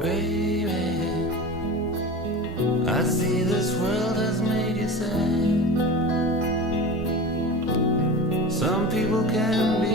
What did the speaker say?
Baby, I see this world has made you sad. Some people can be